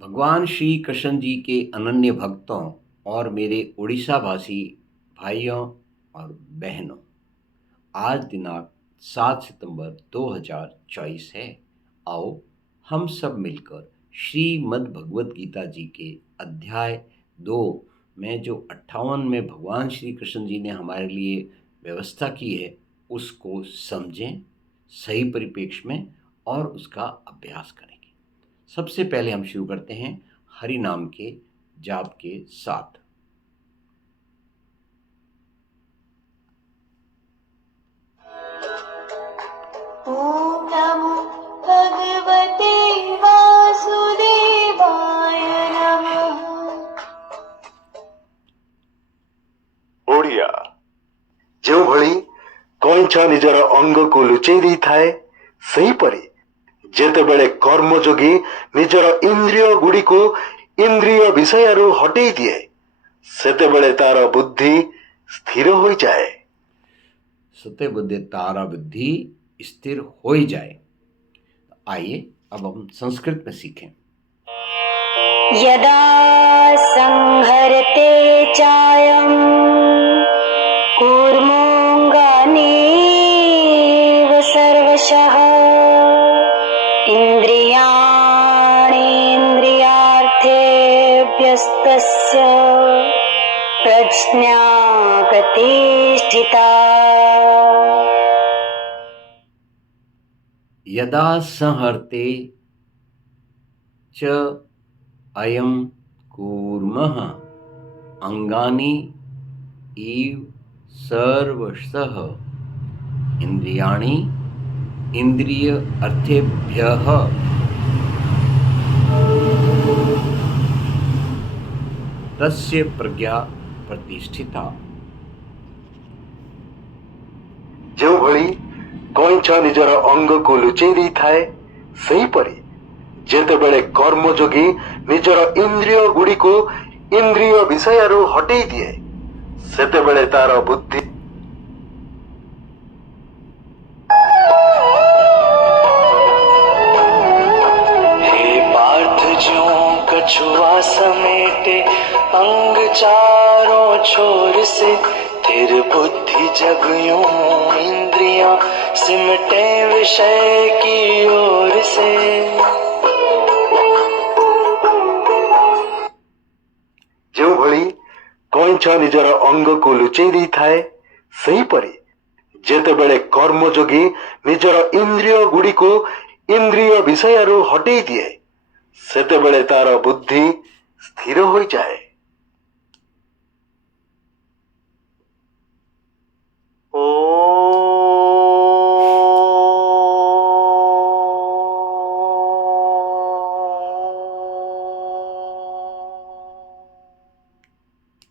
भगवान श्री कृष्ण जी के अनन्य भक्तों और मेरे उड़ीसा भाषी भाइयों और बहनों, आज दिनांक 7 सितंबर 2024 है। आओ हम सब मिलकर श्रीमद् भगवत गीता जी के अध्याय 2 में जो 58 में भगवान श्री कृष्ण जी ने हमारे लिए व्यवस्था की है उसको समझें सही परिप्रेक्ष्य में और उसका अभ्यास करेंगे। सबसे पहले हम शुरू करते हैं हरि नाम के जाप के साथ। ओम नमो भगवते वासुदेवाय नमः। ओडिया जो भली कइंच निजर अंग को लुचेई दी थाए सेहीपरि जेतेबेले कर्मयोगी निजर इंद्रिय गुड़ी को इंद्रिय विषय हटेई दिए सेतेबेले तार बुद्धि स्थिर हो जाए। सत्य बुद्धि तारा बुद्धि स्थिर हो ही जाए। आइए अब हम संस्कृत में सीखें। यदा संहरते चायं कूर्मोऽङ्गानीव सर्वशः इन्द्रियाणीन्द्रियार्थेभ्यस्तस्य प्रज्ञा प्रतिष्ठिता। यदा संहरते च अयं कूर्मः अंगानि इव सर्वशः इंद्रियाणि इंद्रिय अर्थेभ्यः तस्य प्रज्ञा प्रतिष्ठिता। जो भली कइंच निजर अंग को लुचेई दी थाए सेहीपरि जेतेबेले कर्मयोगी निजर इंद्रिय गुड़ी को इंद्रिय विषय हटेई दिए सेतेबेले तार बुद्धि हे पार्थ ज्यों कछुआ समेटे अंग चारों छोर से तिर बुद्धि जगयों इंद्रियां सिमटे विषय की ओर से। जो भली कइंच निजर अंग को लुचेई दी थाए सेहीपरि जेतेबेले कर्मयोगी निजर इंद्रिय गुड़ी को इंद्रिय विषय हटेई दिए सेतेबेले तार बुद्धि स्थिर हो जाए।